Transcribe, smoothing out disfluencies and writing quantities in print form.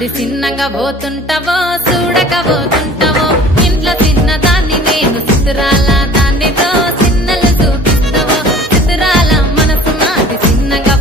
నాది చిన్నగా పోతుంటావో చూడక పోతుంటావో ఇంట్లో చిన్నదాన్ని నేను చిత్రాల దాన్నితో చిన్నలు చూపిస్తావో చిత్రాల మనసు నాది చిన్నగా